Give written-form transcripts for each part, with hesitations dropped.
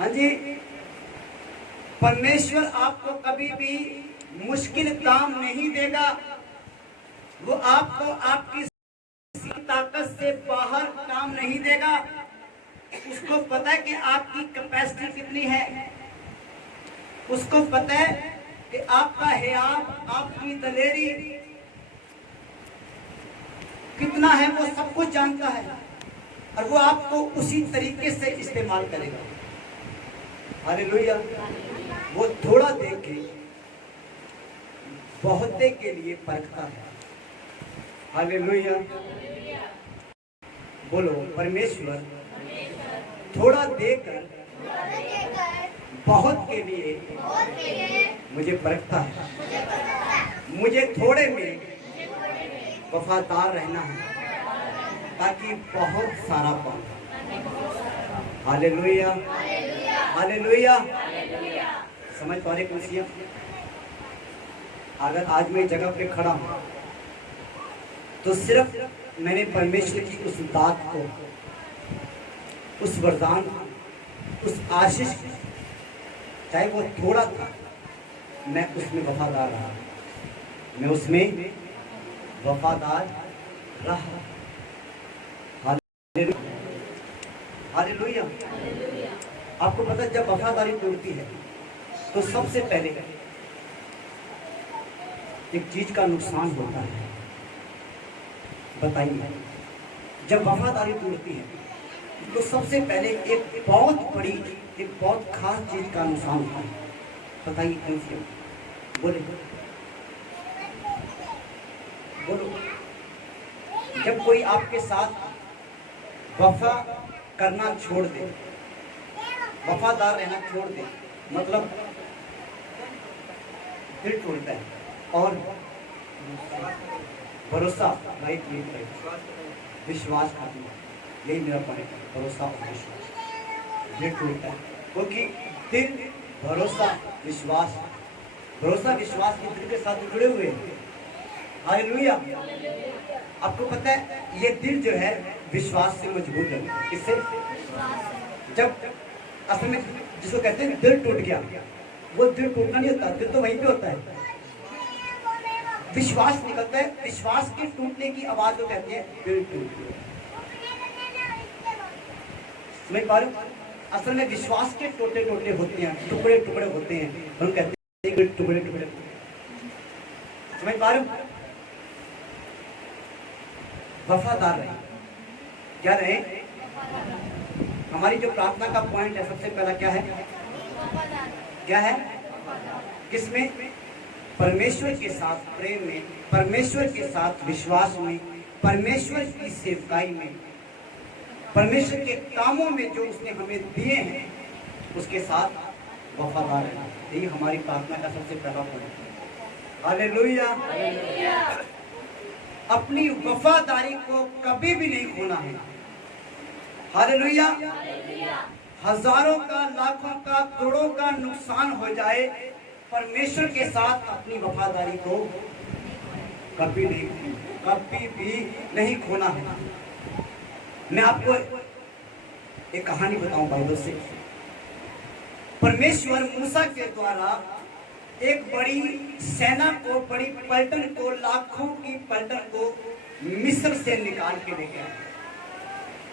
हाँ जी, परमेश्वर आपको कभी भी मुश्किल काम नहीं देगा। वो आपको आपकी ताकत से बाहर काम नहीं देगा। उसको पता है कि आपकी कैपेसिटी कितनी है, उसको पता है कि आपका हियाव, आपकी दलेरी कितना है, वो सब कुछ जानता है और वो आपको उसी तरीके से इस्तेमाल करेगा। हालेलुया। वो थोड़ा दे के बहुते के लिए परखता है। हालेलुया। बोलो, परमेश्वर थोड़ा देकर बहुत के लिए मुझे परखता है। मुझे थोड़े में वफादार रहना है ताकि बहुत सारा पाऊं। Hallelujah, hallelujah. समझ पा रहे कुर्सियां? अगर आज मैं जगह पे खड़ा हूं तो सिर्फ मैंने परमेश्वर की उस दात को, उस वरदान, उस आशीष, चाहे वो थोड़ा था, मैं उसमें वफादार रहा। मैं उसमें वफादार रहा। हालेलुया। आपको पता है, जब वफादारी टूटती है तो सबसे पहले एक चीज का नुकसान होता है। बताइए, जब वफादारी टूटती है तो सबसे पहले एक बहुत बड़ी, एक बहुत खास चीज का नुकसान होता है। बताइए कौन सी? बोले बोलो। जब कोई आपके साथ वफा करना छोड़ दे, वफादार रहना छोड़ दे, मतलब दिल टूटता है और भरोसा, राइट, विश्वास खाती है। यही मेरा पॉइंट है, भरोसा और विश्वास। दिल टूटता है क्योंकि दिल, भरोसा, विश्वास, भरोसा विश्वास के दिल के साथ जुड़े हुए हैं। हालेलुया। आपको पता है, ये दिल जो है विश्वास से मजबूत है। किससे? जब असल में जिसको कहते हैं दिल टूट गया, वो दिल टूटना नहीं होता, दिल तो वहीं पे होता है। विश्वास निकलता है, विश्वास के टूटने की आवाज को कहते हैं दिल टूट गया। समझ पा रहे हो? असल में विश्वास के टोटे टोटे होते हैं, टुकड़े टुकड़े होते हैं, हम कहते हैं टुकड़े टुकड़े। समझ पा रहे हो? वफादार रहे। क्या रहे? हमारी जो प्रार्थना का पॉइंट है, सबसे पहला क्या है? क्या है? किसमें? परमेश्वर के साथ प्रेम में, परमेश्वर के साथ विश्वास में, परमेश्वर की सेवकाई में, परमेश्वर के कामों में जो उसने हमें दिए हैं उसके साथ वफादार है। यही हमारी प्रार्थना का सबसे पहला पॉइंट है। हालेलुया। अपनी वफादारी को कभी भी नहीं खोना है। हालेलुया। हजारों का, लाखों का, करोड़ों का नुकसान हो जाए, परमेश्वर के साथ अपनी वफादारी को कभी भी नहीं खोना है। मैं आपको एक कहानी बताऊं बाइबल से। परमेश्वर मूसा के द्वारा एक बड़ी सेना को, बड़ी पलटन को, लाखों की पलटन को मिस्र से निकाल के लेके आया,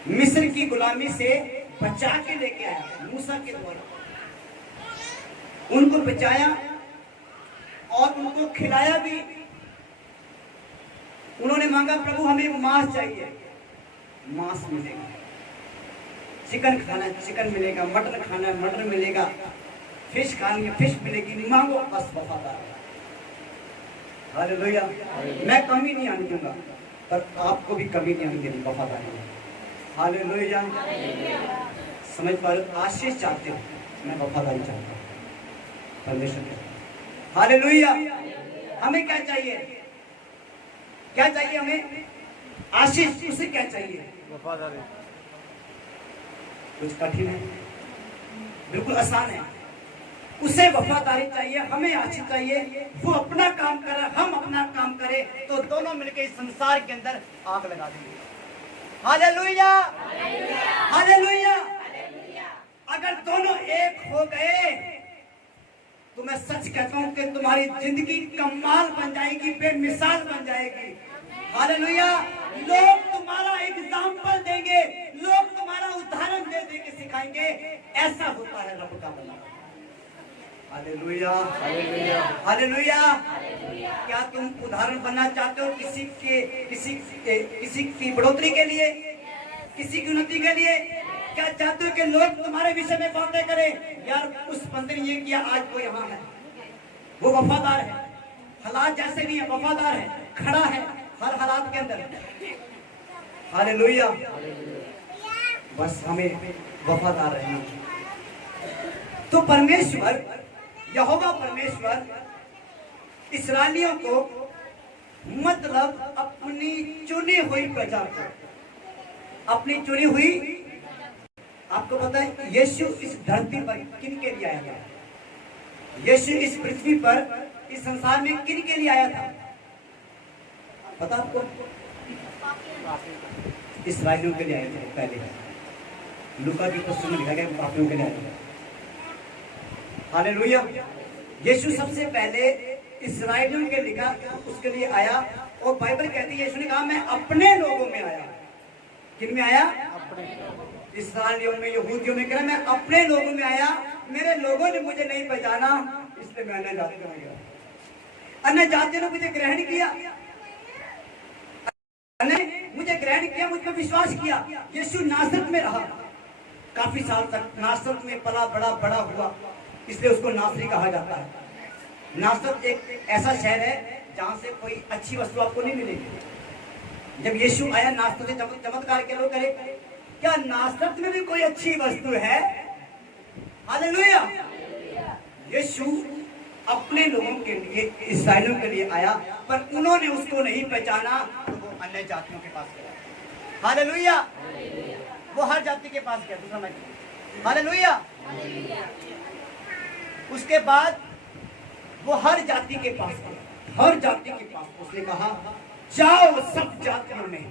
मिस्र की गुलामी से बचा के लेके आया मूसा के द्वारा। उनको बचाया और उनको खिलाया भी। उन्होंने मांगा, प्रभु हमें मांस चाहिए, मांस मिलेगा। चिकन खाना है, चिकन मिलेगा। मटन खाना है, मटन मिलेगा। फिश खानी है, फिश मिलेगी। मांगो, बस वफादार। हालेलुया। मैं कमी नहीं आने दूंगा, पर आपको भी कमी नहीं आने देनी वफादारी में। हालेलुया। समझ पर आशीष चाहते हो, मैं वफादारी चाहता हूँ परमेश्वर के। हालेलुया। हमें क्या चाहिए? क्या चाहिए हमें? आशीष। उसे क्या चाहिए? वफादारी। कुछ कठिन है? बिल्कुल आसान है। उसे वफादारी चाहिए, हमें आशीष चाहिए। वो अपना काम करे, हम अपना काम करें, तो दोनों मिलकर इस संसार के अंदर आग लगा देंगे। Hallelujah, hallelujah. अगर दोनों एक हो गए तो मैं सच कहता हूं कि तुम्हारी जिंदगी कमाल बन जाएगी, बेमिसाल बन जाएगी। हालेलुया। लोग तुम्हारा एग्जाम्पल देंगे, लोग तुम्हारा उदाहरण दे दे के सिखाएंगे। ऐसा होता है रब का बना। Hallelujah, hallelujah, hallelujah. क्या तुम उदाहरण बनना चाहते हो किसी की बढ़ोतरी के लिए, किसी की उन्नति के लिए? क्या चाहते हो कि लोग तुम्हारे विषय में बातें करें? यार उस बंदे ने ये किया, आज वो यहाँ है, वो वफादार है, हालात जैसे भी है वफादार है, खड़ा है हर हालात के अंदर। हालेलुया। बस हमें वफादार रहना। तो परमेश्वर, यहोवा परमेश्वर इस्राएलियों को मतलब अपनी चुनी हुई प्रजा को, अपनी चुनी हुई, आपको पता है यीशु इस धरती पर किन के लिए आया था? यीशु इस पृथ्वी पर, इस संसार में किन के लिए आया था पता आपको? इस्राएलियों के लिए आया था पहले। लूका की पुस्तक में लिखा गया पापियों के लिए आया था। हालेलुया। यीशु सबसे पहले इस्राएलियों के लिखा उसके लिए आया, और बाइबल कहती है यीशु ने कहा मैं अपने लोगों में आया। किन में आया? इस्राएलियों में, यहूदियों में। कह रहा मैं अपने लोगों में आया, मेरे लोगों ने मुझे नहीं पहचाना, इसलिए मैं अन्य जातियों में गया। अन्य जातियों ने मुझे ग्रहण किया, मुझे ग्रहण किया, मुझ पर विश्वास किया। यीशु नासरत में रहा काफी साल तक, नासरत में पला बड़ा हुआ, इसलिए उसको नासरी कहा जाता है। नासरत एक ऐसा शहर है जहां से कोई अच्छी वस्तु आपको नहीं मिलेगी। जब यीशु आया नासरत से चमत्कार के लोग करे, क्या नासरत में भी कोई अच्छी वस्तु है? हालेलुया। यीशु अपने लोगों के लिए, इस्राएलियों के लिए आया, पर उन्होंने उसको नहीं पहचाना, तो वो अन्य जातियों के पास गया। हालेलुया। वो हर जाति के पास गया, दूसरा मैं। हालेलुया। उसके बाद वो हर जाति के पास गया, हर जाति के पास। उसने कहा जाओ सब जातियों में।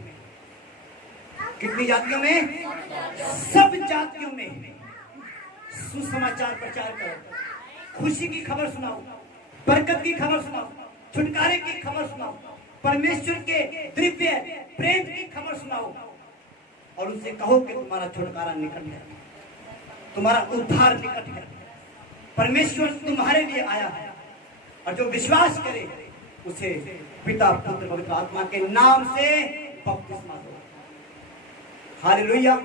कितनी जातियों में? सब जातियों में सुसमाचार प्रचार करो, खुशी की खबर सुनाओ, बरकत की खबर सुनाओ, छुटकारे की खबर सुनाओ, परमेश्वर के दिव्य प्रेम की खबर सुनाओ, और उनसे कहो कि तुम्हारा छुटकारा निकट है, तुम्हारा उद्धार निकट है, परमेश्वर तुम्हारे लिए आया है। और जो विश्वास करे उसे पिता पुत्र पवित्र आत्मा के नाम से बपतिस्मा दो। हालेलुया।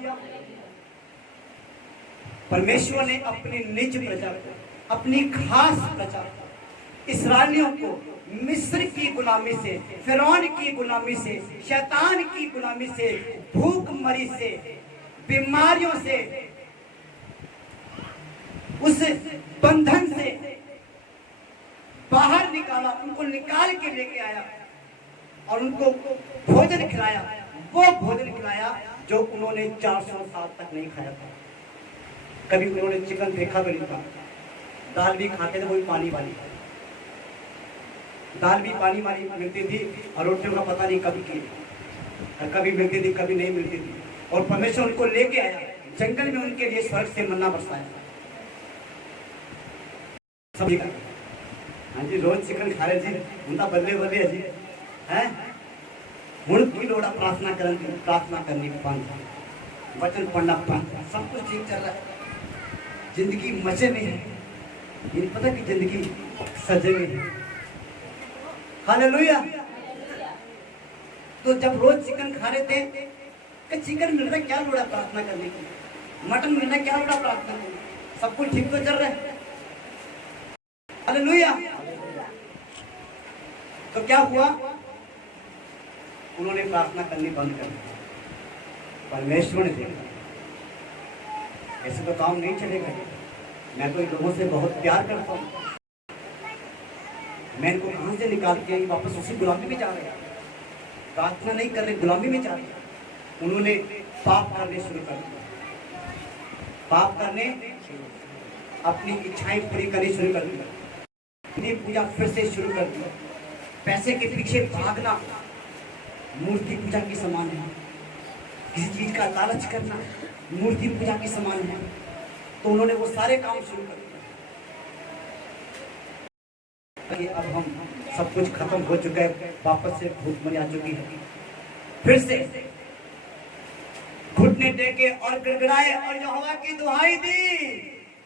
परमेश्वर ने अपनी निज प्रजा को, अपनी खास प्रजा इस्राएलियों को मिस्र की गुलामी से, फिरौन की गुलामी से, शैतान की गुलामी से, भूखमरी से, बीमारियों से, उस बंधन से बाहर निकाला, उनको निकाल के लेके आया और उनको भोजन खिलाया। वो भोजन खिलाया जो उन्होंने 400 साल तक नहीं खाया था। कभी उन्होंने चिकन देखा भी नहीं था। दाल भी खाते थे, वो भी पानी वाली, दाल भी पानी वाली मिलती थी, और रोटियों का पता नहीं कभी की, कभी मिलती थी कभी नहीं मिलती थी। और परमेश्वर उनको लेके आया जंगल में, उनके लिए स्वर्ग से मन्ना बरसाया। सभी का हाँ जी, रोज चिकन खा रहे जी, उनका बल्ले बल्ले जी है। हुण की लोड़ा प्रार्थना करनी बंद, वचन पढ़ना बंद, सब कुछ ठीक चल रहा है, जिंदगी मजे में है। ये पता कि जिंदगी सजे में है। हालेलुया। तो जब रोज चिकन खा रहे थे कि चिकन मिल रहा है क्या लोड़ा प्रार्थना करने की, मटन मिल रहा है क्या लोड़ा प्रार्थना करने, सब कुछ ठीक तो चल रहा है। हालेलुया। तो क्या हुआ? उन्होंने प्रार्थना करनी बंद कर दी। परमेश्वर ने देखा ऐसे तो काम नहीं चलेगा, मैं तो इन लोगों से बहुत प्यार करता हूँ, मैं इनको कहां से निकाल के वापस उसी गुलामी में जा रहे हैं, प्रार्थना नहीं कर रहे, गुलामी में जा रहे। उन्होंने पाप करने शुरू कर दिया, पाप करने, अपनी इच्छाएं पूरी करनी शुरू कर दी, अपनी पूजा फिर से शुरू कर दी, पैसे के पीछे भागना मूर्ति पूजा की समान है, किसी चीज का लालच करना मूर्ति पूजा की समान है। तो उन्होंने वो सारे काम शुरू कर दिए कि अब हम सब कुछ खत्म हो चुका है, वापस से भूखमरी आ चुकी है। फिर से घुटने टेके और गिड़गिड़ाए और यहोवा की दुहाई दी,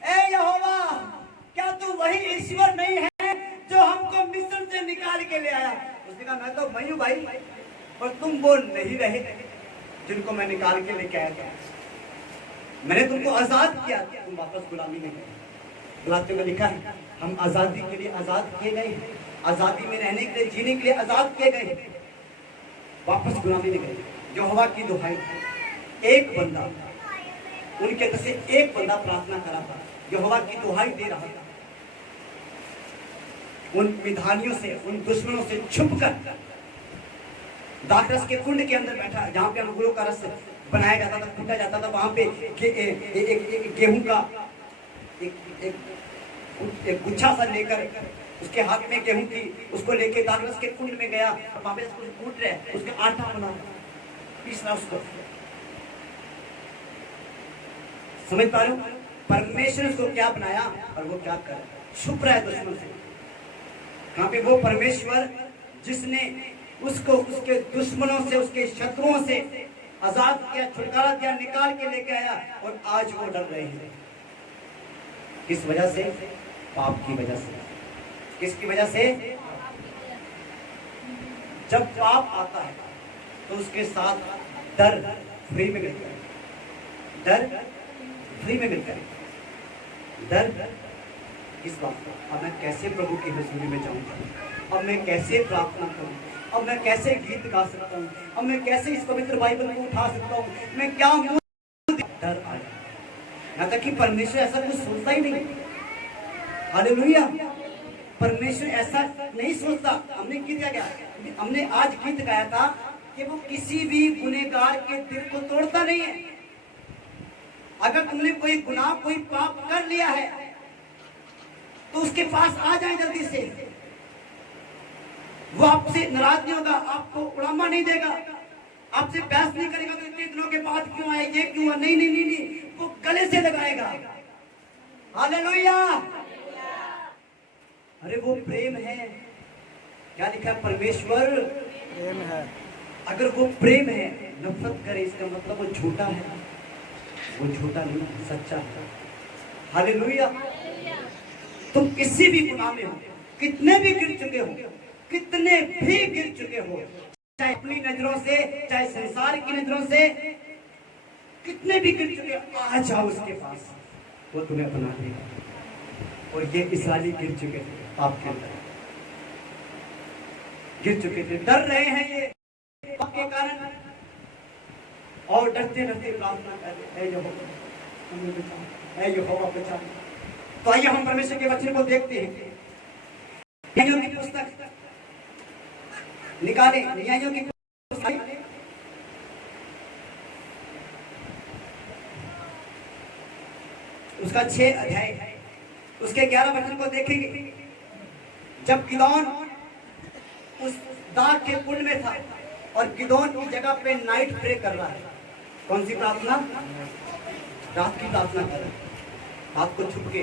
ए यहोवा, क्या तू वही ईश्वर नहीं है जो हमको मिस्र से निकाल के ले आया? उसने कहा मैं तो मैं हूं भाई, और तुम वो नहीं रहे जिनको मैं निकाल के लेके आया था। मैंने तुमको आजाद किया, तुम वापस गुलामी में गए। गलातियों में लिखा है हम आजादी के लिए आजाद किए गए हैं, आजादी में रहने के लिए, जीने के लिए आजाद किए गए हैं, वापस गुलामी में गए। यहोवा की दुहाई, एक बंदा, उनके अंदर से एक बंदा प्रार्थना करा था, यहोवा की दुहाई दे रहा था, उन विधानियों से, उन दुश्मनों से छुपकर दाखरस के कुंड के अंदर बैठा, जहां पे अंगूरों का रस बनाया जाता था, कूटा जाता था, वहां पे गेहूं का एक गुच्छा सा लेकर, उसके हाथ में गेहूं की, उसको लेके दाखरस के कुंड में गया, और वहां पे उसको कूट रहे, उसके आटा बना, पीस रहा उसको। समझ पा रहे हो? परमेश्वर उसको क्या बनाया और वो क्या कर छुप रहा है दुश्मन से। कहां पे वो परमेश्वर जिसने उसको उसके दुश्मनों से, उसके शत्रुओं से आजाद किया, छुटकारा दिया, निकाल के लेके आया, और आज वो डर रहे हैं। किस वजह से? पाप की वजह से। किसकी वजह से? जब पाप आता है तो उसके साथ डर फ्री में मिलता है, डर फ्री में मिलता है। डर इस बात का, अब मैं कैसे प्रभु की हजूरी में जाऊंगा, अब मैं कैसे प्रार्थना करूं, अब मैं कैसे गीत गा सकता हूं, अब मैं कैसे इस पवित्र बाइबल को उठा सकता हूं, मैं क्या हूं? डर आ जाए। यहाँ तक कि परमेश्वर ऐसा कुछ सोचता ही नहीं। हालेलुया। परमेश्वर ऐसा नहीं सोचता। हमने गीत गाया, हमने आज गीत गाया था कि वो किसी भी गुनहगार के दिल को तोड़ता नहीं है। अगर तुमने कोई गुनाह, कोई पाप कर लिया है तो उसके पास आ जाए जल्दी से। वो आपसे नाराज नहीं होगा, आपको उड़ामा नहीं देगा, आपसे बहस नहीं करेगा तो इतने दिनों के बाद क्यों आए, ये क्यों है, नहीं नहीं नहीं नहीं, वो गले से लगाएगा। हालेलुया। अरे वो प्रेम है। क्या लिखा है? परमेश्वर प्रेम है। अगर वो प्रेम है, नफरत करे, इसका मतलब वो झूठा है। वो झूठा नहीं, सच्चा है। हालेलुया। तुम किसी भी गुनाह में हो, कितने भी गिर चुके हो, कितने भी गिर चुके हो, चाहे अपनी नजरों से, चाहे संसार की नजरों से, कितने भी गिर चुके हो, आ जाओ उसके पास, वो तुम्हें अपना देगा। और ये इस्राएली गिर चुके थे, आपके अंदर गिर चुके थे, डर रहे हैं ये पाप के कारण, और डरते डरते प्रार्थना कर रहे हैं, यहोवा बचा। तो आइए हम परमेश्वर के वचन को देखते हैं। न्यायों की पुस्तक निकाले, न्यायों की पुस्तक उसका 6 अध्याय है, उसके 11 वचन को देखेंगे। जब गिदोन उस दाग के कुंड में था और गिदोन की जगह पे नाइट प्रे कर रहा है। कौन सी प्रार्थना? रात की प्रार्थना कर रहा है, रात को छुप के,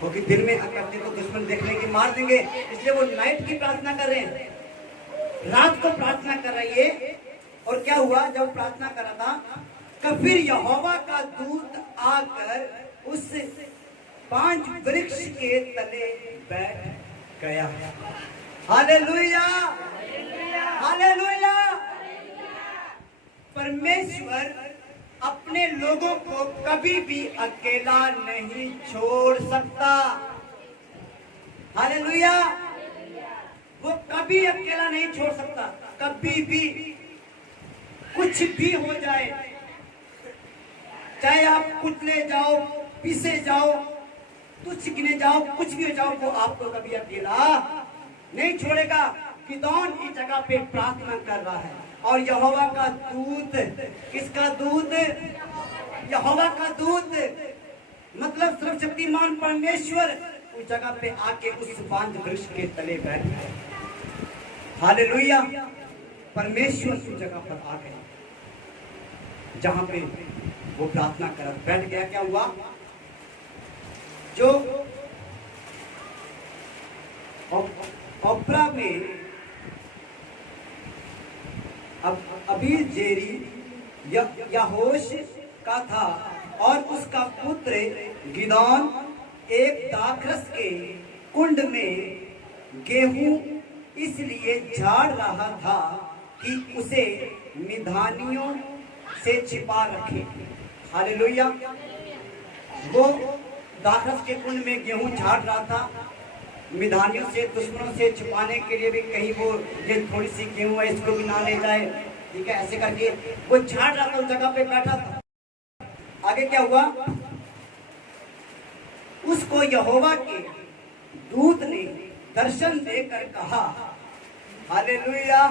क्योंकि दिन में करते तो दुश्मन देख लेंगे, मार देंगे, इसलिए वो नाइट की प्रार्थना कर रहे हैं, रात को प्रार्थना कर रही है। और क्या हुआ जब प्रार्थना कर रहा था? फिर यहोवा का दूत आकर उस 5 वृक्ष के तले बैठ गया। Hallelujah, hallelujah. परमेश्वर अपने लोगों को कभी भी अकेला नहीं छोड़ सकता। हालेलुया। वो कभी अकेला नहीं छोड़ सकता, कभी भी, कुछ भी हो जाए, चाहे आप कुचले जाओ, पीसे जाओ, तुच्छ गिने जाओ, कुछ भी हो जाओ, वो आपको कभी अकेला नहीं छोड़ेगा। गिदोन की जगह पे प्रार्थना कर रहा है और यहोवा का दूत, किसका दूत? यहोवा का दूत, मतलब सर्वशक्तिमान परमेश्वर उस जगह पे आके उस 5 वृक्ष के तले बैठ गए। हालेलुया। परमेश्वर उस जगह पर आ गए जहां पे वो प्रार्थना कर बैठ गया। क्या हुआ? जो ओप्रा में अभी जेरी यहोश का था और उसका पुत्र गिदोन एक दाखरस के कुंड में गेहूं इसलिए झाड़ रहा था कि उसे मिधानियों से छिपा रखे। हालेलुया। वो दाखरस के कुंड में गेहूं झाड़ रहा था, मिधानियों से, दुश्मनों से छुपाने के लिए भी, कहीं वो ये थोड़ी सी गेहूं है इसको भी ना ले जाए, ठीक है, ऐसे करके वो झाड़ रहा था, उस जगह पे बैठा था। आगे क्या हुआ? उसको यहोवा के दूत ने दर्शन देकर कहा। हालेलुया।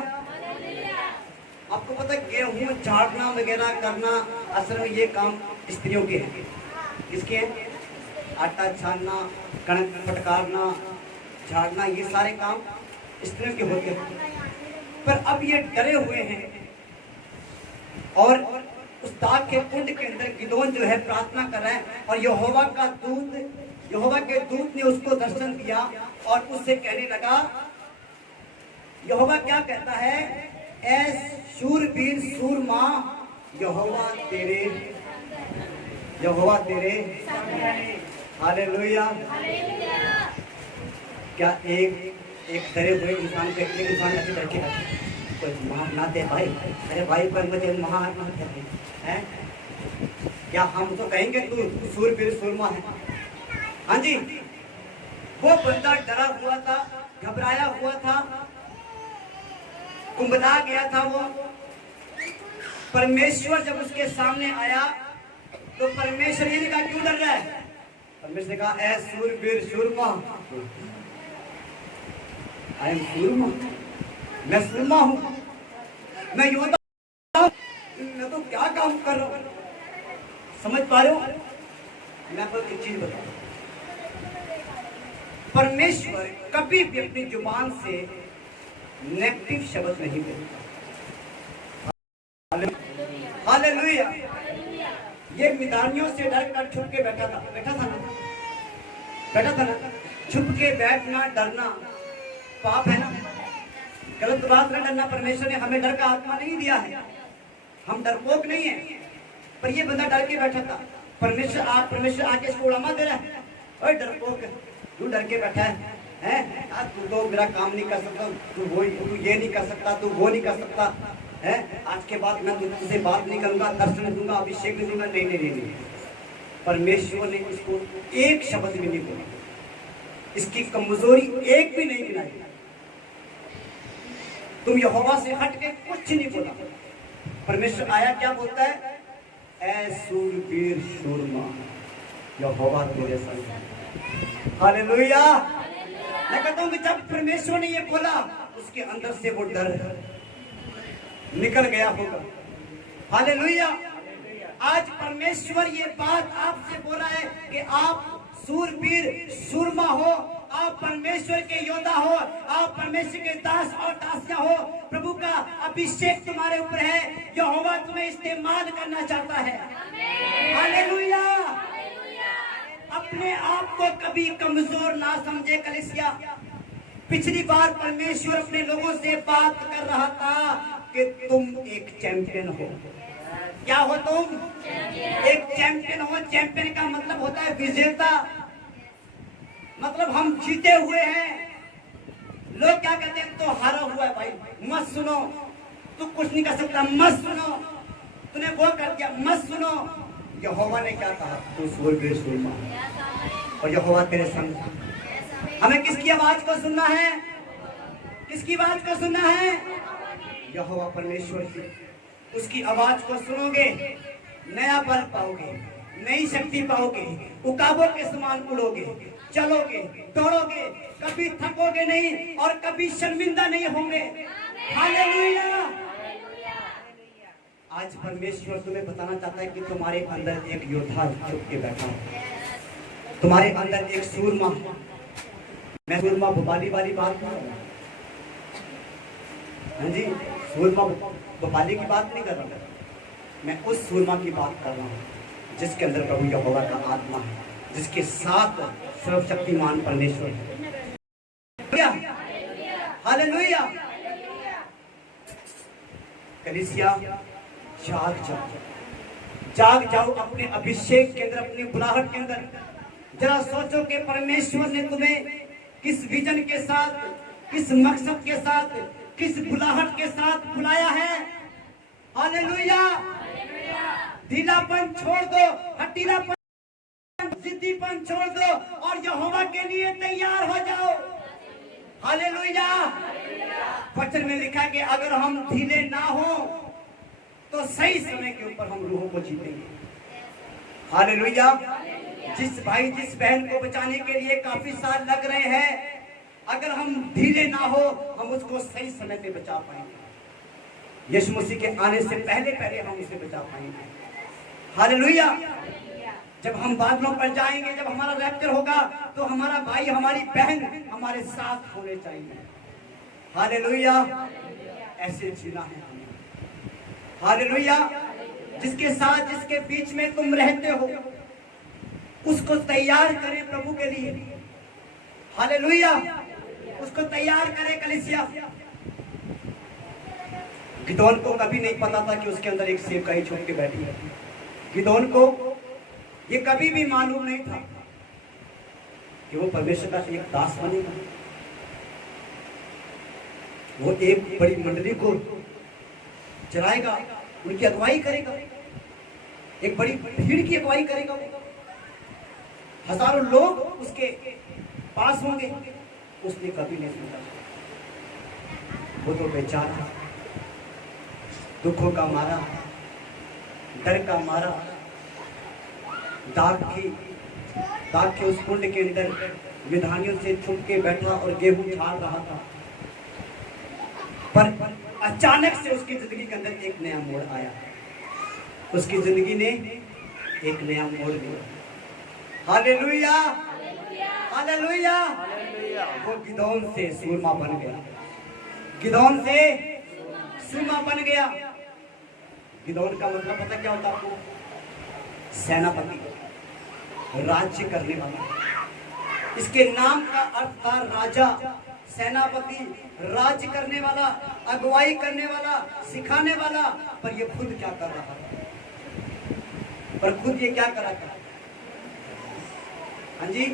आपको पता है गेहूं झाड़ना वगैरह करना असल में ये काम स्त्रियों के हैं। किसके हैं? आटा छानना, कणक फटकारना, झाड़ना, ये सारे काम स्त्रियों के होते हैं। पर अब ये डरे हुए हैं और उस दाग के कुंड के अंदर गिदोन जो है प्रार्थना कर रहा है और यहोवा के दूत ने उसको दर्शन दिया और उससे कहने लगा, यहोवा क्या कहता है? ऐ शूरवीर सूरमा, यहोवा तेरे हालेलुया। क्या एक डरे हुए इंसान को एक इंसान ऐसे डर के कोई मार ना दे भाई, अरे भाई पर मुझे मार ना दे है? क्या हम तो कहेंगे तू शूरवीर सूरमा है? हाँ जी। वो बंदा डरा हुआ था, घबराया हुआ था, कुंभला गया था। वो परमेश्वर जब उसके सामने आया तो परमेश्वर ने कहा, क्यों डर रहा है? परमेश्वर ने कहा, ऐ शूरवीर सूरमा, आई एम सूरमा, मैं सूरमा हूं, मैं योद्धा हूं, मैं तो क्या काम कर रहा हूं? समझ पा रहे हो? मैं आपको एक चीज बताऊं, परमेश्वर कभी भी अपनी जुबान से नेगेटिव शब्द नहीं बोलता। हालेलुया। ये मिधानियों से डर कर छुप के बैठा था ना। छुप के बैठना, डरना पाप है ना, गलत बात ना। डरना, परमेश्वर ने हमें डर का आत्मा नहीं दिया है, हम डरपोक नहीं है। पर ये बंदा डर के बैठा था। परमेश्वर आके इसको उड़ामा दे रहा है, ओए डरपोक, तू डर के बैठा है? आज तू तो मेरा काम नहीं कर सकता, तू ये नहीं कर सकता, तू वो नहीं कर सकता है। आज के बाद मैं तुझसे बात नहीं करूंगा, दर्शन दूंगा, अभिषेक नहीं दूंगा। नहीं। परमेश्वर ने इसको एक शब्द भी नहीं बोला, इसकी कमजोरी एक भी नहीं गिनाई। तुम यहोवा से हट के कुछ नहीं बोला। परमेश्वर आया, क्या बोलता है? ऐ शूरवीर सूरमा, यहोवा तेरे संग है। हालेलुया। मैं कहता हूं कि जब परमेश्वर ने ये बोला, उसके अंदर से वो डर निकल गया होगा। हालेलुया। आज परमेश्वर ये बात आपसे बोल रहा है कि आप शूरवीर सूरमा हो, आप परमेश्वर के योद्धा हो, आप परमेश्वर के दास और दासियां हो। प्रभु का अभिषेक तुम्हारे ऊपर है, यहोवा तुम्हें इस्तेमाल करना चाहता है। हालेलुया। अपने आप को कभी कमजोर ना समझे कलीसिया। पिछली बार परमेश्वर अपने लोगों से बात कर रहा था कि तुम एक चैंपियन हो। क्या हो तुम? एक चैंपियन हो। चैंपियन का मतलब होता है विजेता, मतलब हम जीते हुए हैं। लोग क्या कहते हैं? तो हारा हुआ है भाई, मत सुनो, तू कुछ नहीं कर सकता, मत सुनो, तूने वो कर दिया, मत सुनो। यहोवा ने क्या कहा? तू शूरवीर सूरमा और यहोवा तेरे संग। हमें किसकी आवाज को सुनना है? किसकी आवाज को सुनना है? यहोवा परमेश्वर की। उसकी आवाज को सुनोगे, नया बल पाओगे, नई शक्ति पाओगे, उकाबों के समान उड़ोगे, चलोगे, दौड़ोगे, कभी थकोगे नहीं और कभी शर्मिंदा नहीं होंगे। हालेलुया। आज परमेश्वर तुम्हें बताना चाहता है कि तुम्हारे अंदर एक योद्धा छुप के बैठा है, तुम्हारे अंदर एक सूरमा। मैं सूरमा भोपाली वाली बात कर रहा हूँ। हाँ जी, सूरमा भोपाली की बात नहीं कर रहा मैं उस सूरमा की बात कर रहा हूँ जिसके अंदर प्रभु यहोवा का आत्मा है, जिसके साथ सर्वशक्तिमान परमेश्वर है। हालेलुया। कलीसिया, जाग जाओ, जाग जाओ अपने अभिषेक के अंदर, अपनी बुलाहट के अंदर। जरा सोचो कि परमेश्वर ने तुम्हें किस विजन के साथ, किस मकसद के साथ, किस बुलाहट के साथ बुलाया है। हालेलुया। ढीलापन छोड़ दो, हठीलापन, जिद्दीपन छोड़ दो और यहोवा के लिए तैयार हो जाओ। हालेलुया। वचन में लिखा कि अगर हम ढीले ना हो तो सही समय के ऊपर हम रूहों को जीतेंगे। हालेलुया। जिस भाई जिस बहन को बचाने के लिए काफी साल लग रहे हैं, अगर हम ढीले ना हो हम उसको सही समय पे बचा पाएंगे। यीशु मसीह के आने से पहले पहले हम उसे बचा पाएंगे। हालेलुया। जब हम बादलों पर जाएंगे, जब हमारा रैप्चर होगा, तो हमारा भाई हमारी बहन हमारे साथ होने चाहिए। हालेलुया। ऐसे जीना है हमें। हालेलुया। जिसके साथ, जिसके बीच में तुम रहते हो, उसको तैयार करें प्रभु के लिए। हालेलुया। उसको तैयार करें कलीसिया। गिदोन को कभी नहीं पता था कि उसके अंदर एक सेवकाई छुप के बैठी है। गिदोन को ये कभी भी मालूम नहीं था कि वो परमेश्वर का एक दास बनेगा। वो एक बड़ी मंडली को चलाएगा, उनकी अगुवाई करेगा, एक बड़ी भीड़ की अगुवाई करेगा। हजारों लोग उसके पास होंगे। उसने कभी नहीं सोचा। वो तो बेचारा दुखों का मारा, डर का मारा, दाग के उस कुंड के अंदर विधानियों से छुप के बैठा और गेहूं झाड़ रहा था। पर अचानक से उसकी जिंदगी के अंदर एक नया मोड़ आया। उसकी जिंदगी ने एक नया मोड़ लिया। हालेलुया। हालेलुया। वो गिदोन से सूरमा बन गया। गिदोन से सूरमा बन गया। गिदोन का मतलब पता क्या होता आपको? सेनापति, राज्य करने वाला। इसके नाम का अर्थ था राजा, सेनापति, राज्य करने वाला, अगुवाई करने वाला, सिखाने वाला। पर ये खुद क्या कर रहा था? पर खुद ये क्या कर रहा था? हाँ जी,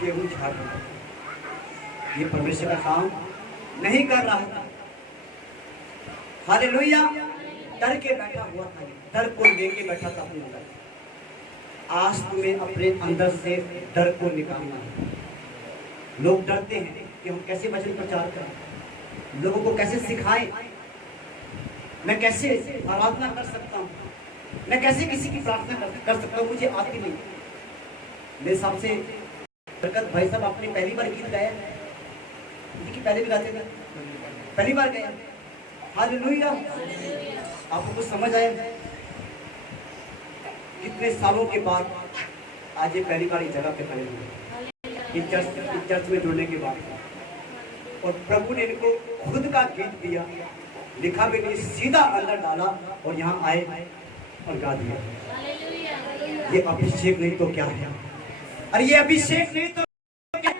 गेहूं झाड़ रहा। ये परमेश्वर का काम नहीं कर रहा था। हालेलुया। डर के बैठा हुआ था, डर को लेके बैठा था अपने अंदर। आज तुम्हें अपने अंदर से डर को निकालना है। लोग डरते हैं कि हम कैसे वचन प्रचार करें, लोगों को कैसे सिखाएं, मैं कैसे आराधना कर सकता हूँ, मैं कैसे किसी की प्रार्थना कर सकता हूँ, मुझे आती नहीं। मेरे हिसाब से बरकत भाई साहब आपने पहली बार गीत गाया, कि पहले भी गाते थे, पहली बार गए। हालेलुया। आपको कुछ समझ आया? कितने सालों के बाद आज ये पहली बार इस जगह पे खड़े हुए, इस चर्च में जुड़ने के बाद। और प्रभु ने इनको खुद का गीत दिया, लिखा भी नहीं, सीधा अंदर डाला और यहाँ आए और गा दिया। ये अभिषेक नहीं तो क्या है? अरे ये अभिषेक नहीं तो क्या?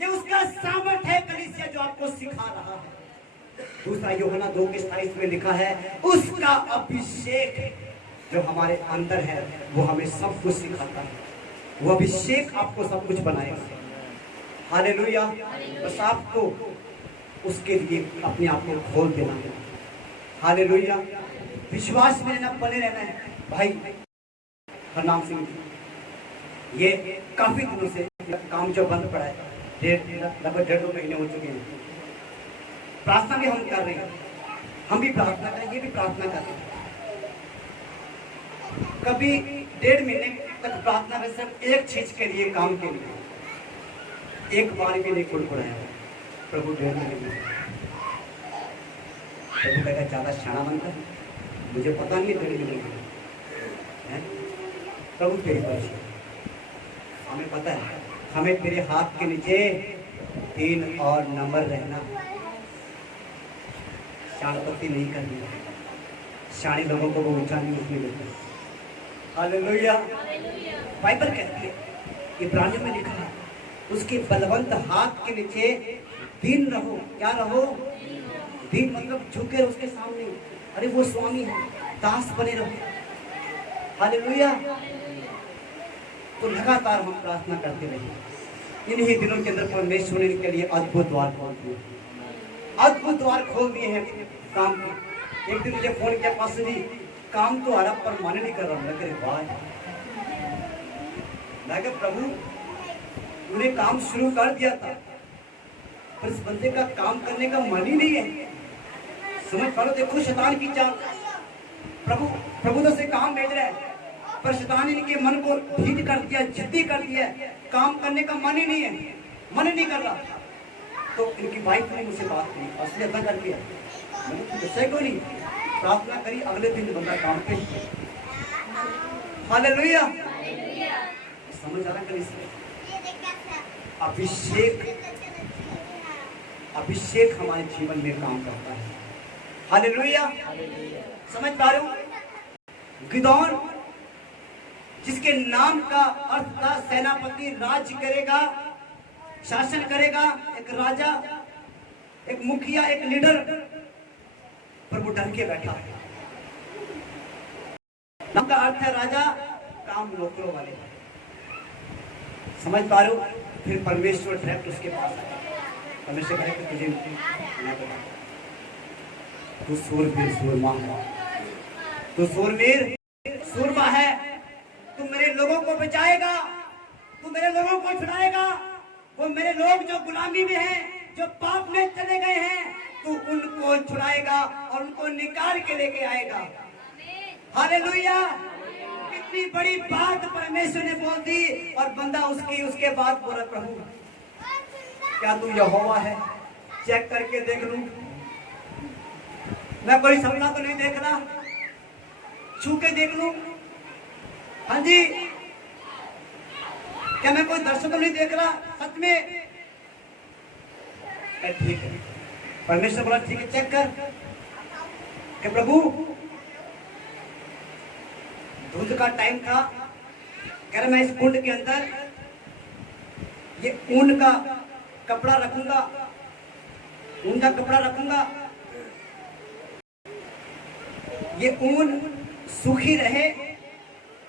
ये उसका सामर्थ है कलीसिया जो आपको सिखा रहा है। दूसरा यूहन्ना 2:27 में लिखा है, उसका अभिषेक जो हमारे अंदर है वो हमें सब कुछ सिखाता है। वो अभिषेक आपको सब कुछ बनाएगा। हालेलुया। बस आपको उसके लिए अपने आप को खोल देना है। हालेलुया। विश्वास में रहना, बने रहना है। भाई हरनाम सिंह जी, ये काफी दिनों से काम जो बंद पड़ा है, लगभग 1.5 महीने हो चुके हैं। प्रार्थना भी हम कर रहे हैं, हम भी प्रार्थना करें, ये भी प्रार्थना कर रहे हैं। कभी 1.5 महीने तक प्रार्थना कर, सिर्फ एक चीज के लिए, काम के लिए, एक बार भी नहीं कुड़कुड़ाया प्रभु। 1.5 महीने में प्रभु कहेगा ज्यादा शाना बनता, मुझे पता नहीं 1.5 महीने में। प्रभु तेरी परिचय, हमें पता है, हमें तेरे हाथ के नीचे 3 और नंबर रहना, शानपत्ति नहीं करनी। शानी लोगों को वो ऊंचा नहीं उठने देते। हालेलुया। बाइबल कहती है, इब्रानियों में लिखा है, उसके बलवंत हाथ के नीचे दीन रहो। क्या रहो? दीन मतलब झुके उसके सामने। अरे वो स्वामी है, दास बने रहो। हालेलुया। तो लगातार हम प्रार्थना करते रहिए। इन्हीं दिनों के अंदर परमेश्वर ने इनके लिए अद्भुत द्वार खोल दिए, अद्भुत द्वार खोल दिए हैं काम के। एक दिन मुझे फोन किया, पास जी काम तो आ रहा पर मन नहीं कर रहा। मैं कह वाह, मैं कहा प्रभु उन्हें काम शुरू कर दिया था पर इस बंदे का काम करने का मन ही नहीं है। समझ पा लो, देखो शैतान की चाल। प्रभु तो से काम भेज रहा है पर शैतान इनके मन को ढीठ कर दिया, जिद्दी कर दिया, काम करने का मन ही नहीं है, मन ही नहीं कर रहा। तो इनकी वाइफ ने मुझसे बात की, असली अदा करके मैंने तो दस्या क्यों नहीं, प्रार्थना करी, अगले दिन बंदा काम पे। हालेलुया। समझ आ रहा कर इसमें अभिषेक हमारे जीवन में काम करता है। हालेलुया। समझ पा रहे हो? गिदोन जिसके नाम का अर्थ था सेनापति, राज्य करेगा, शासन करेगा, एक राजा, एक मुखिया, एक लीडर, पर वो डर के बैठा है। नाम का अर्थ है राजा, काम नौकरों वाले। समझ पा रहे हो? फिर परमेश्वर डायरेक्ट उसके पास आया। परमेश्वर कहे कि तुझे तू सूरवीर सूरमा है, तू सूरवीर सूरमा है, तू मेरे लोगों को बचाएगा, तू मेरे लोगों को छुड़ाएगा। वो मेरे लोग जो गुलामी में हैं, जो पाप में चले गए हैं, तू उनको छुड़ाएगा और उनको निकाल के लेके आएगा। हालेलुया। कितनी बड़ी बात परमेश्वर ने बोल दी और बंदा उसके बाद बोला, प्रभु क्या तू यहोवा है? चेक करके देख लूं, मैं कोई सपना तो नहीं देख रहा, छू के देख लूं। हाँ जी, क्या मैं कोई दर्शन तो नहीं देख रहा सच में? ठीक है। परमेश्वर बोला ठीक है, चेक कर कि प्रभु धुंध का टाइम था, कह रहा मैं इस कुंड के अंदर ये ऊन का कपड़ा रखूंगा, ऊन का कपड़ा रखूंगा, ये ऊन सूखी रहे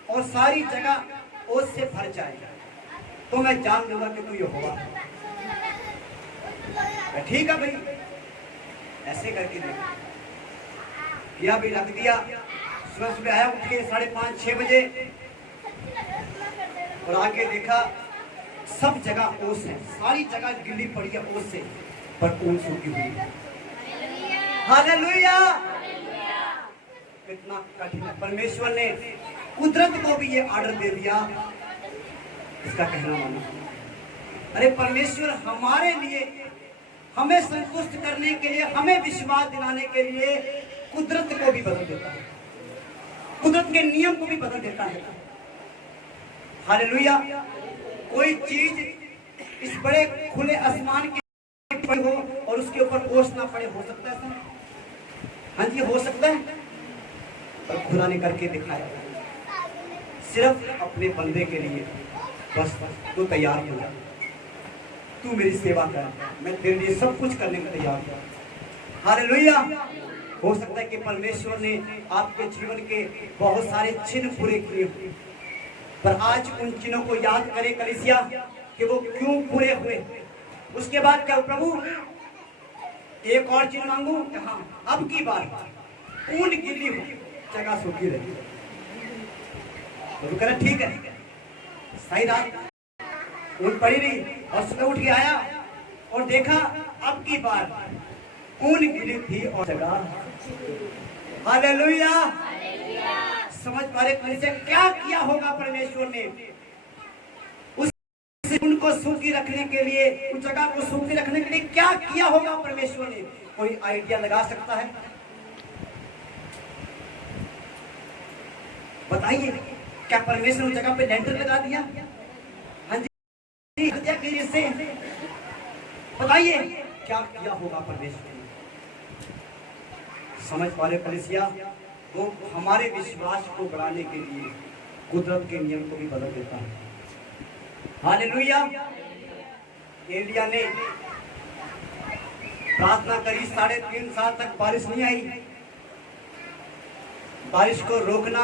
और सारी जगह ओस से भर जाए तो मैं जान लूंगा कि तू यहोवा है। ठीक है भाई, ऐसे करके देखा, किया भी, रख दिया। सुबह सुबह आया, उठ के 5:30-6 बजे और आके देखा सब जगह ओस है, सारी जगह गिल्ली पड़ी है ओस से, पर ऊन सूखी हुई है। हालेलुया। कितना कठिन है। परमेश्वर ने कुदरत को भी ये ऑर्डर दे दिया, इसका कहना मानो। अरे परमेश्वर हमारे लिए, हमें संतुष्ट करने के लिए, हमें विश्वास दिलाने के लिए कुदरत को भी बदल देता है, कुदरत के नियम को भी बदल देता है। हालेलुया। कोई चीज इस बड़े खुले आसमान के ऊपर हो और उसके ऊपर ओस ना पड़े, हो सकता है सर? हाँ जी, हो सकता है, पर खुदा ने करके दिखाया, सिर्फ अपने बंदे के लिए। बस तू तैयार हो जा, तू मेरी सेवा कर, मैं तेरे लिए सब कुछ करने को तैयार हूं। हालेलुया। हो सकता है कि परमेश्वर ने आपके जीवन के बहुत सारे चिन्ह पूरे किए, पर आज उन चिन्हों को याद करें कलीसिया कि वो क्यों पूरे हुए। उसके बाद क्या, प्रभु एक और चिन्ह मांगू? हाँ, अब की बार ऊन गिली हो, जगह सूखी रही। तो कह रहा ठीक है। सही रात ऊन पड़ी रही और सुबह उठ के आया और देखा अब की बार ऊन गिली थी और जगह। हालेलुया। समझ पा रहे से क्या किया होगा परमेश्वर ने उस उनको सूखी रखने के लिए, उस जगह को सूखी रखने के लिए क्या किया होगा परमेश्वर ने? कोई आइडिया लगा सकता है? बताइए, क्या परमेश्वर उस जगह पे लेंटर लगा दिया? हाँ जी, हत्या की इससे बताइए क्या किया होगा परमेश्वर ने? समझ पा रहे कलीसिया? वो हमारे विश्वास को बढ़ाने के लिए कुदरत के नियम को भी बदल देता है। हालेलुया। एलिया ने प्रार्थना करी, 3.5 साल तक बारिश नहीं आई। बारिश को रोकना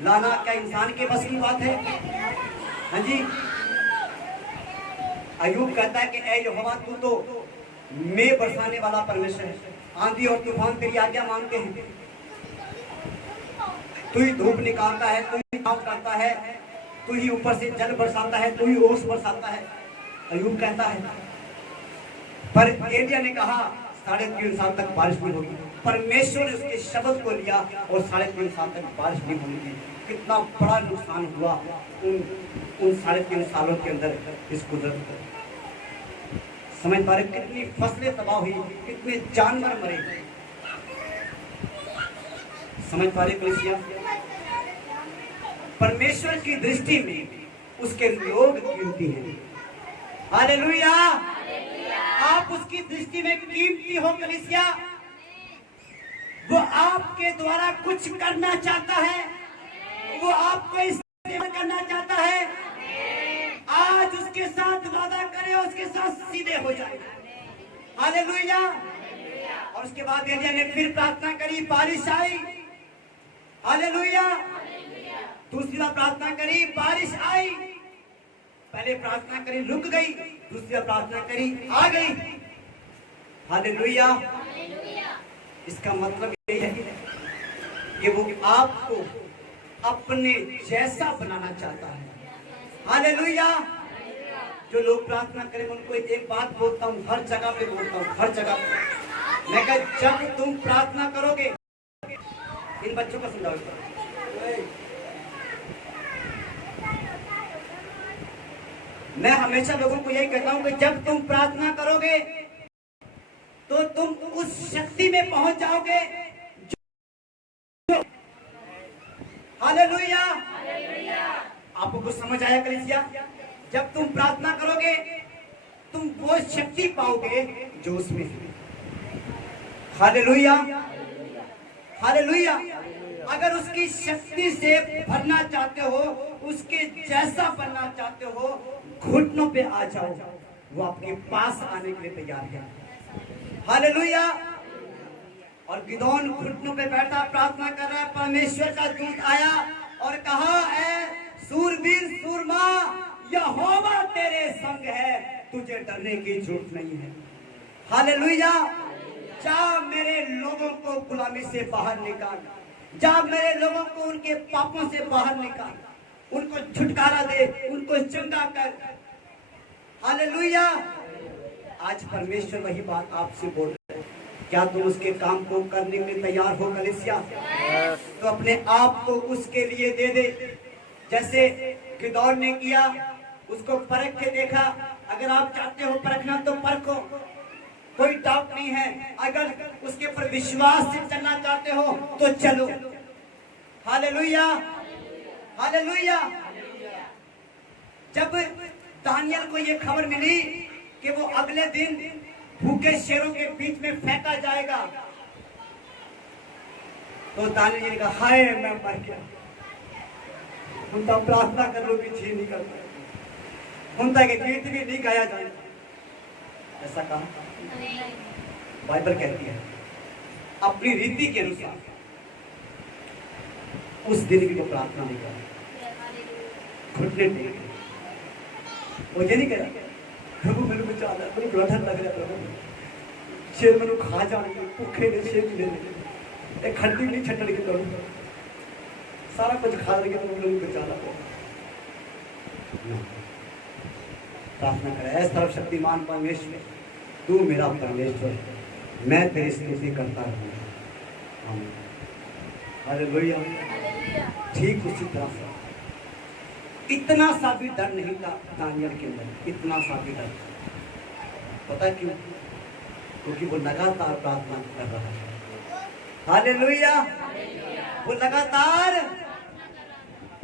लाना क्या इंसान के बस की बात है? हाँ जी। अय्यूब कहता है कि ऐ यहोवा तू तो मैं बरसाने वाला परमेश्वर है, आंधी और तूफान तेरी आज्ञा मानते हैं। तू ही धूप निकालता है, तू ही छाँव करता है, तू ही ऊपर से जल बरसाता है, तू ही ओस बरसाता है, अय्यूब कहता है। पर एलिया ने कहा 3.5 साल तक बारिश नहीं होगी। परमेश्वर ने उसके शब्द को लिया और 3.5 साल तक बारिश नहीं होगी। कितना बड़ा नुकसान हुआ उन 3.5 सालों के अंदर इस कुदरत को। समझ पा रहे? कितनी फसलें तबाह हुई, कितने जानवर मरे। समझ पा रहे कलीसिया? परमेश्वर की दृष्टि में उसके लोग कीमती हैं। हालेलुया। आप उसकी दृष्टि में कीमती हो कलीसिया। वो आपके द्वारा कुछ करना चाहता है, वो आपको इस्तेमाल करना चाहता है। आज उसके साथ वादा करे, उसके साथ सीधे हो जाए। हालेलुया। और उसके बाद एलिया ने फिर प्रार्थना करी, बारिश आई। हालेलुया। दूसरी बार प्रार्थना करी, बारिश आई। पहले प्रार्थना करी, रुक गई। दूसरी बार प्रार्थना करी, आ गई। हालेलुया। इसका मतलब ये है कि वो आपको अपने जैसा बनाना चाहता है। हालेलुया। जो लोग प्रार्थना करें उनको एक बात बोलता हूँ, हर जगह पे बोलता हूँ, हर जगह पे। मैं कहता जब तुम प्रार्थना करोगे, इन बच्चों को समझाओ। मैं हमेशा लोगों को यही कहता हूं कि जब तुम प्रार्थना करोगे तो तुम उस शक्ति में पहुंच जाओगे। हालेलुया। आपको कुछ समझ आया कलीसिया? जब तुम प्रार्थना करोगे तुम वो शक्ति पाओगे जो उसमें है। हालेलुया। हालेलुया। अगर उसकी शक्ति से भरना चाहते हो, उसके जैसा बनना चाहते हो, घुटनों पे आ जाओ, वो आपके पास आने के लिए तैयार है। हालेलुया। और गिदोन घुटनों पे बैठा प्रार्थना कर रहा है। परमेश्वर का दूत आया और कहा, ऐ सूरवीर सूरमा, यहोवा तेरे संग है, तुझे डरने की जरूरत नहीं है। हालेलुया। जा मेरे लोगों को गुलामी से बाहर निकाल, जा मेरे लोगों को उनके पापों से बाहर निकाल, उनको छुटकारा दे, उनको चंगा कर। हालेलुया। आज परमेश्वर वही बात आपसे बोल रहे हैं। क्या तुम उसके काम को करने के लिए तैयार हो कलीसिया? तो अपने आप को उसके लिए दे दे, जैसे गिदोन ने किया। उसको परख के देखा। अगर आप चाहते हो परखना तो परखो, कोई डाउट नहीं है। अगर उसके ऊपर विश्वास से चलना चाहते हो तो चलो। हालेलुया। हालेलुया। जब दानियल को ये खबर मिली कि वो अगले दिन भूखे शेरों के बीच में फेंका जाएगा, तो दानियल ने कहा, हाय मैं मर गया। उनका प्रार्थना कर लो भी जी नहीं करता, उनका गीत भी नहीं गाया जाए। ऐसा कहा बाइबल कहती है। अपनी रीति के अनुसार उस दिन की जो प्रार्थना नहीं कर, घुटने टेक, वो ये नहीं कह रहा प्रभु मेरे को चाहता है, मेरे डर लग रहा है, प्रभु शेर मेरे खा जाएंगे, भूखे ने शेर मिले एक खंडी नहीं छटड़ के करूँ, सारा कुछ खा लेंगे तो लोगों को चाहता हो। प्रार्थना करे, ऐसा सर्वशक्तिमान परमेश्वर, तू मेरा परमेश्वर है, मैं तेरी स्तुति करता रहूंगा। हालेलुया। ठीक उसी तरह से इतना सा भी डर नहीं था दानियल के अंदर, इतना सा भी डर। पता क्यों? क्योंकि वो लगातार प्रार्थना कर रहा है। हालेलुया। वो लगातार।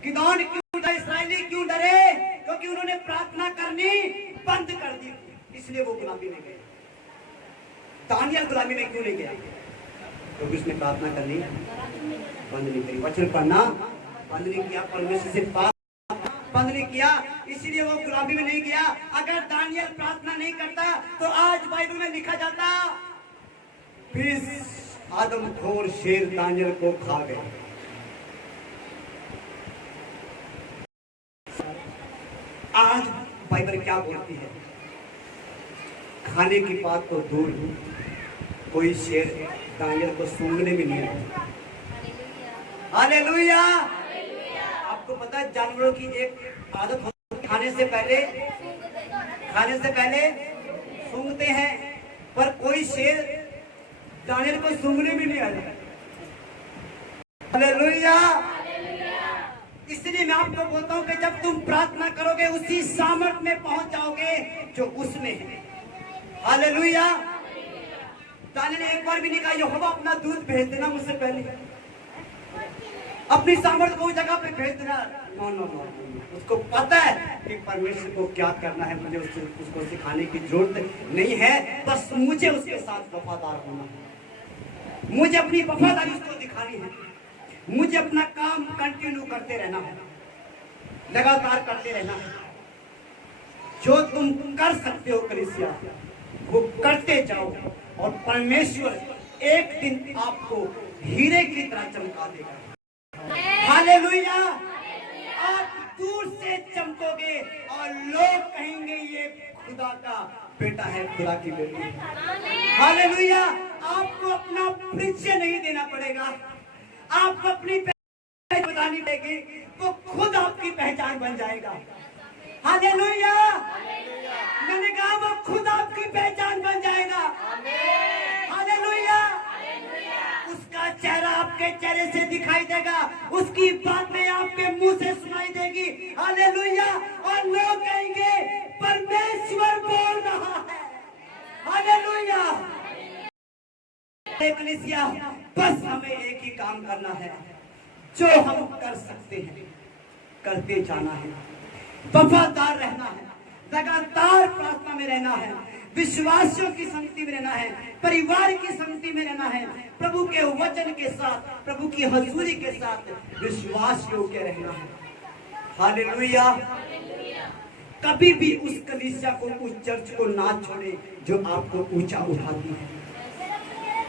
गिदोन क्यों डरे, इस्राएली क्यों डरे? क्योंकि उन्होंने प्रार्थना करनी बंद कर दी, इसलिए वो गुलामी में गए। दानियल गुलामी में क्यों नहीं गया? क्योंकि उसने प्रार्थना करनी बंद नहीं करी, वचन पढ़ना बंद नहीं किया, परमेश्वर से बात बंद नहीं किया, इसीलिए वो गुलामी में नहीं गया। अगर दानियल प्रार्थना नहीं करता तो आज बाइबल में लिखा जाता फिर आदमखोर शेर दानियल को खा गए। आज बाइबल क्या बोलती है? खाने की बात तो दूर, कोई शेर दानियल को सूंघने भी नहीं आता। हालेलुया। आपको पता है जानवरों की एक आदत होती है, खाने से पहले सूंघते हैं, पर कोई शेर दानियल को सूंघने भी नहीं आता। हालेलुया। इसलिए मैं आपको बोलता हूं कि जब तुम प्रार्थना करोगे उसी सामर्थ में पहुंच जाओगे जो उसमें है। हालेलुया। दानियल ने एक बार भी नहीं कहा यहोवा अपना दूत भेज देना मुझसे पहले, अपनी सामर्थ को उस जगह पे भेज देना। नो नो नो, उसको पता है कि परमेश्वर को क्या करना है, मुझे उसको सिखाने की जरूरत नहीं है, बस मुझे उसके साथ वफादार होना है, मुझे अपनी वफादारी उसको दिखानी है, मुझे अपना काम कंटिन्यू करते रहना है, लगातार करते रहना है। जो तुम कर सकते हो कलीसिया वो करते जाओ और परमेश्वर एक दिन आपको हीरे की तरह चमका देगा। हालेलुया। आप दूर से चमकोगे और लोग कहेंगे ये खुदा का बेटा है, खुदा की बेटी है। हालेलुया। आपको अपना परिचय नहीं देना पड़ेगा, आपको अपनी पहचान बतानी पड़ेगी, वो खुद आपकी पहचान बन जाएगा। हालेलुया। मैंने कहा वो खुद आपकी पहचान बन जाएगा। हालेलुया। उसका चेहरा आपके चेहरे से दिखाई देगा, उसकी बातें आपके मुंह से सुनाई देगी। हालेलुया। और लोग कहेंगे परमेश्वर बोल रहा है। हालेलुया। कलीसिया बस हमें एक ही काम करना है, जो हम कर सकते हैं करते जाना है, वफादार रहना है, लगातार प्रार्थना में रहना है, विश्वासियों की संगति में रहना है, परिवार की संगति में रहना है, प्रभु के वचन के साथ, प्रभु की हजूरी के साथ विश्वास योग्य रहना है। हालेलुया। कभी भी उस कलीसिया को, उस चर्च को ना छोड़े जो आपको ऊंचा उठाती है।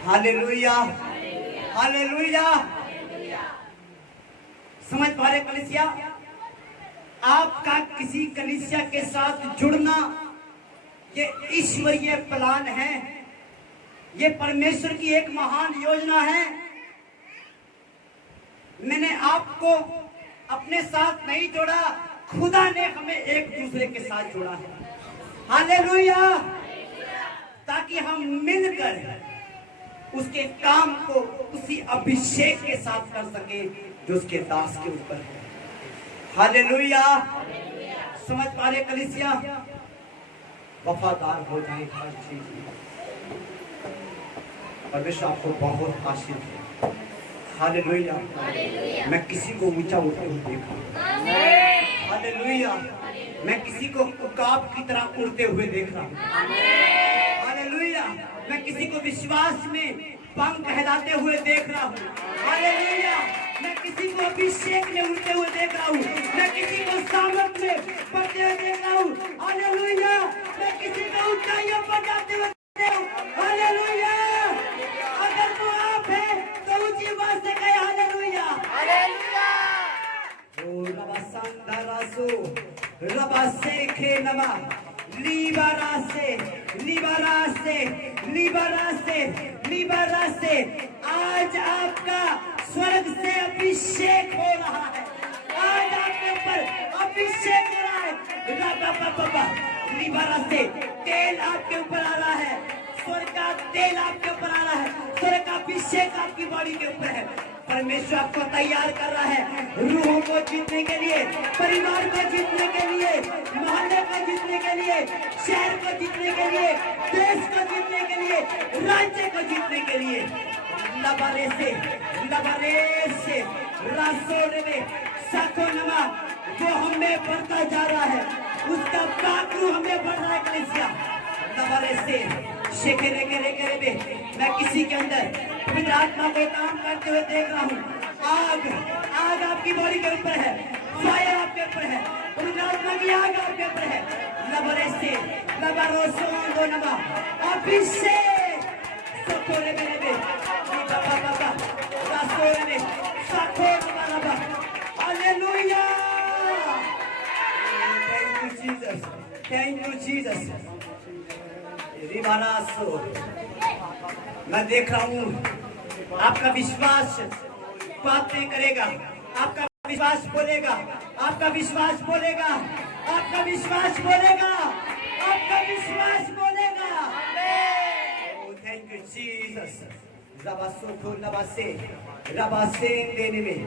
हालेलुया। हालेलुया। समझ पा रहे कलीसिया? आपका किसी कलीसिया के साथ जुड़ना ये ईश्वरीय प्लान है, ये परमेश्वर की एक महान योजना है। मैंने आपको अपने साथ नहीं जोड़ा, खुदा ने हमें एक दूसरे के साथ जोड़ा है। हालेलुया। ताकि हम मिलकर उसके काम को उसी अभिषेक के साथ कर सके जो उसके दास के ऊपर है। हालेलुया। समझ पा रहे कलीसिया? वफादार हो जाए हर चीज में। परमेश्वर आपको बहुत आशीष दे। हालेलुया। मैं किसी को ऊंचा उठते हुए देखा। हालेलुया। मैं किसी को उकाब की तरह उड़ते हुए देख रहा हूँ। हालेलुया। मैं किसी को विश्वास में पंख कहलाते हुए देख रहा हूँ। हालेलुया। मैं किसी को अभिषेक में उड़ते हुए देख रहा हूँ, मैं किसी को सामर्थ में बढ़ते हुए देख रहा हूँ। हालेलुया। मैं किसी को ऊंचाइयों पर जाते हुए देख रहा हूँ। हालेलुया। अगर वो आप है तो ऊंची आवाज से कहे हालेलुया। हालेलुया। ओ रबा संदरासो रबा सेखे नमा लीबारा से आज आपका स्वर्ग से अभिषेक हो रहा है। आज आपके ऊपर अभिषेक हो रहा है। लीबारा से तेल आपके ऊपर आ रहा है, स्वर्ग का तेल आपके ऊपर आ रहा है, स्वर्ग का अभिषेक आपकी बॉडी के ऊपर है। परमेश्वर आपको तैयार कर रहा है रूहों को जीतने के लिए, परिवार को जीतने के लिए, मोहल्ले को जीतने के लिए, शहर को जीतने के लिए, देश को जीतने के लिए, राज्य को जीतने के लिए। लबारे से रासोरे में साकोनमा जो हमें बढ़ता जा रहा है, उसका बाकरू हमें बढ़ रहा है कलीसिया। लबारे से शेखरे के में मैं किसी के अंदर पवित्र आत्मा को काम करते हुए देख रहा हूँ। आग आग आपकी बॉडी के ऊपर है, फायर आपके ऊपर है, आत्मा की आग आपके ऊपर है। लबरेसे लबरोसोंदो नमा अभिषेक सकोरे मेरे बाबा बाबा रासोरे में सकोर बाबा hallelujah. Thank you Jesus, thank you Jesus. रिबारासो मैं देख रहा हूँ आपका विश्वास बातें करेगा, आपका विश्वास बोलेगा, आपका विश्वास बोलेगा, आपका विश्वास बोलेगा, आपका विश्वास बोलेगा। Thank you Jesus. रबासोतो लबासे रबासे देने में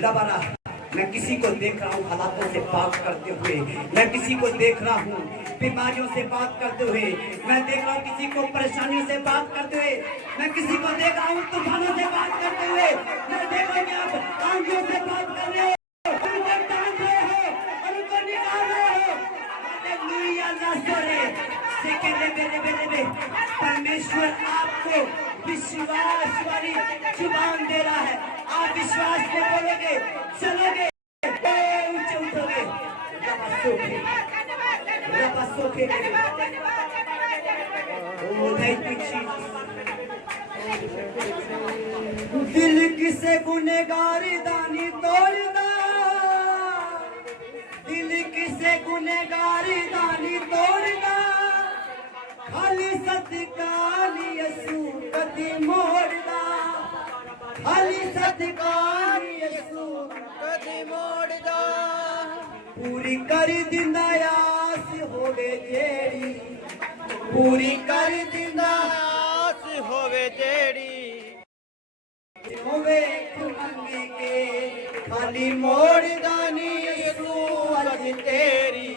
लबरा। मैं किसी को देख रहा हूँ हालातों से बात करते हुए, मैं किसी को देख रहा हूँ बीमारियों से बात करते हुए, मैं देख रहा हूँ किसी को परेशानियों से बात करते हुए, मैं किसी को देख रहा हूँ तूफानों से बात करते हुए, मैं देख रहा हूँ कि आप आंधियों से बात कर रहे हो, उनको टांग रहे हो और उनको निकाल रहे हो। हालेलुया नासोरे सेकेंडे परमेश्वर आपको विश्वास वाली जुबान दे रहा है। आप विश्वास में बोलोगे, चलोगे, ऊंचे उठोगे। रबासोखे दिल किसे गुनहगारी दानी तोड़दा, दिल किसे गुनहगारी दानी तोड़दा, खाली सदकानी यसू कदी मोड़दा, खाली सदकानी यसू कदी मोड़दा। पूरी कर दिंदा आस होवे जेड़ी, पूरी कर दिंदा आस होवे जेड़ी, होवे मंगी के खाली मोड़दा नी यसू अज तेरी,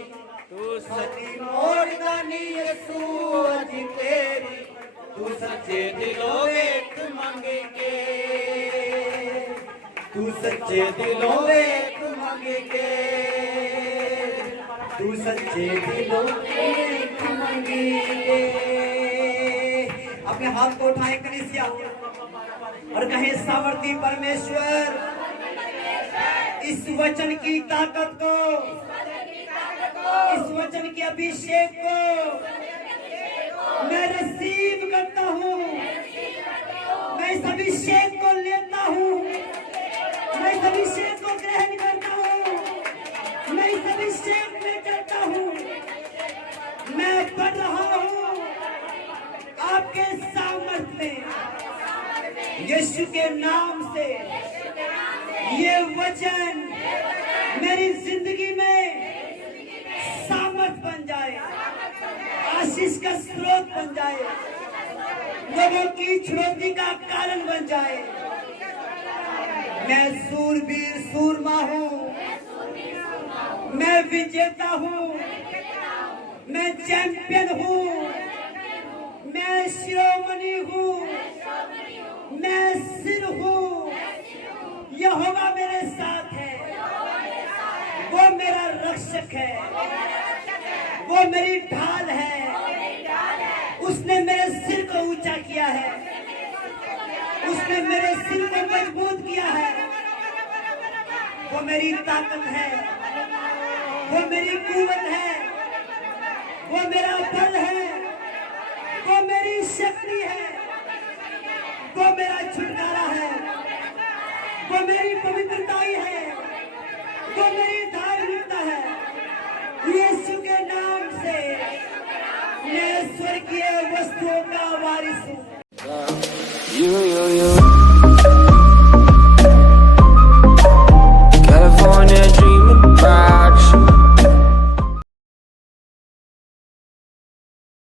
तू सच्ची मोड़दा नी यसू अज तेरी, तू सच्चे दिलों वेख मंगी के, तू सच्चे दिलों वेख मंगी के, तू सच्चे दिलों वेख मंगी के। अपने हाथ को उठाए कलीसिया और कहे सामर्थी परमेश्वर इस वचन की ताकत को, इस वचन के अभिषेक को मैं रिसीव करता हूँ, मैं इस अभिषेक को लेता हूँ, मैं इस अभिषेक को ग्रहण करता हूँ, मैं इस अभिषेक में करता हूँ। मैं पढ़ रहा हूँ आपके सामर्थ्य में, यीशु के नाम से ये वचन मेरी जिंदगी में सामर्थ बन जाए, आशीष का स्रोत बन जाए, लोगों की चुनौती का कारण बन जाए। मैं सूरवीर सूरमा हूँ, मैं विजेता हूँ, मैं चैंपियन हूँ, मैं शिरोमणि हूँ, मैं सिर हूँ। यहोवा मेरे साथ है, वो मेरा रक्षक है, वो मेरी ढाल है, उसने मेरे सिर को ऊंचा किया है, उसने मेरे सिर को मजबूत किया है, वो मेरी ताकत है, वो मेरी कुवत है, वो मेरा बल है, वो मेरी शक्ति है, वो मेरा छुटकारा है, वो मेरी पवित्रताई है, वो मेरी धार्मिकता है। यीशु के नाम से मैं स्वर्गीय वस्तुओं का वारिस हूँ।